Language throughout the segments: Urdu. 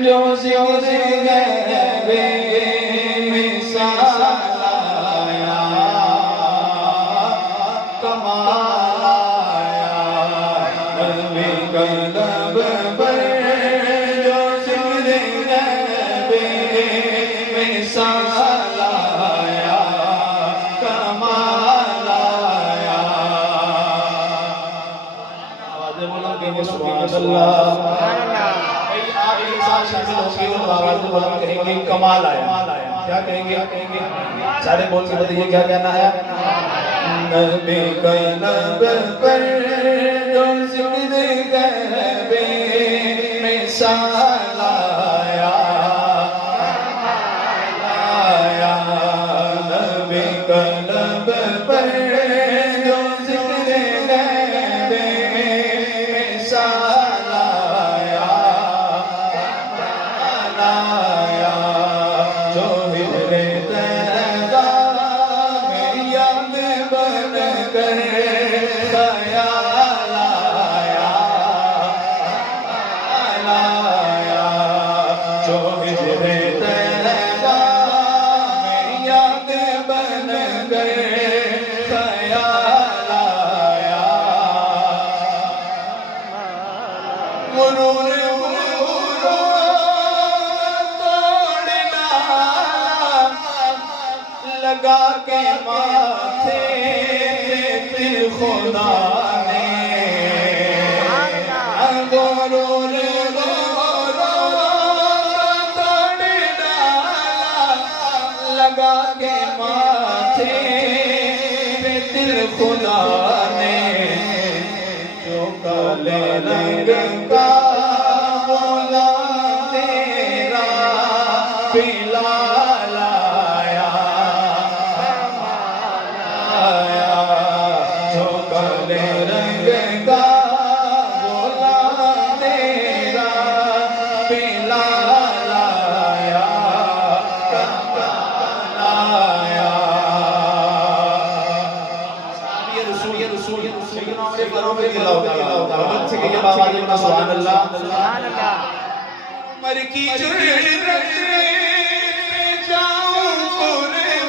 جو ذکر بے مثال آیا کمال آیا نبی قلب پر جو ذکر بے مثال آیا کمال آیا آوازیں بولو کہ سبحان اللہ کہیں گے کمال آیا کیا کہیں گے سارے بول کے بتائیے کیا کہنا ہے نبی قلب پر جو ذکر بے مثال آیا نبی قلب پر جو ذکر بے مثال آیا لگا کے ماتھے پھر خدا نے غرور توڑ ڈالا لگا کے ماتھے پھر خدا نے جو کالے رنگ کا بولا تیرا پلا سبحان اللہ عمر کی جرأت جاؤں قربان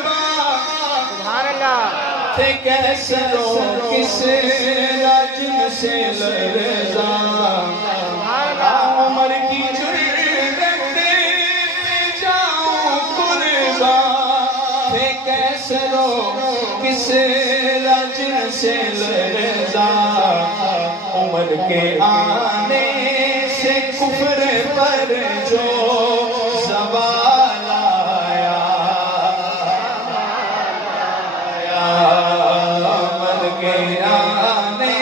سبحان اللہ تھے کیسے لوگ کس راجن سے لرزاں عمر کی جرأت جاؤں قربان تھے کیسے لوگ کس راجن سے لرزاں عمر کے آنے سے کفر پر جو زوال آیا عمر کے آنے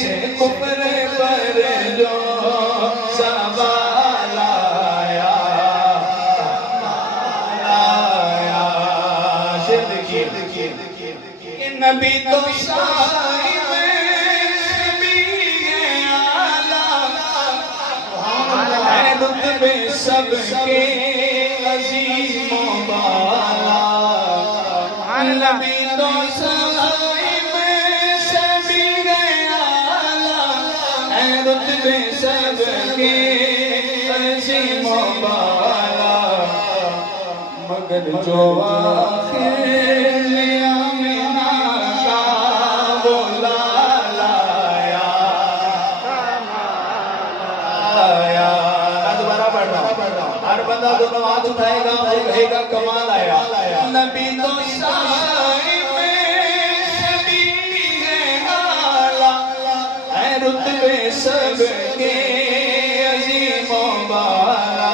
سے کفر پر جو زوال آیا شیر دیکھیے نبی تو سب کے عظیم و بالا نبی تو صاحب سے بھی گیا اے رتبے سب کے عظیم و بالا مگر جو آخر لیا منا کا بولا ہر بندہ دونوں ہاتھ اٹھائے گا اور کہے گا کمال آیا نبی تو صاحب سے بھی اعلیٰ اے رتبے سب کے عظیم و بالا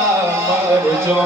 مگر جو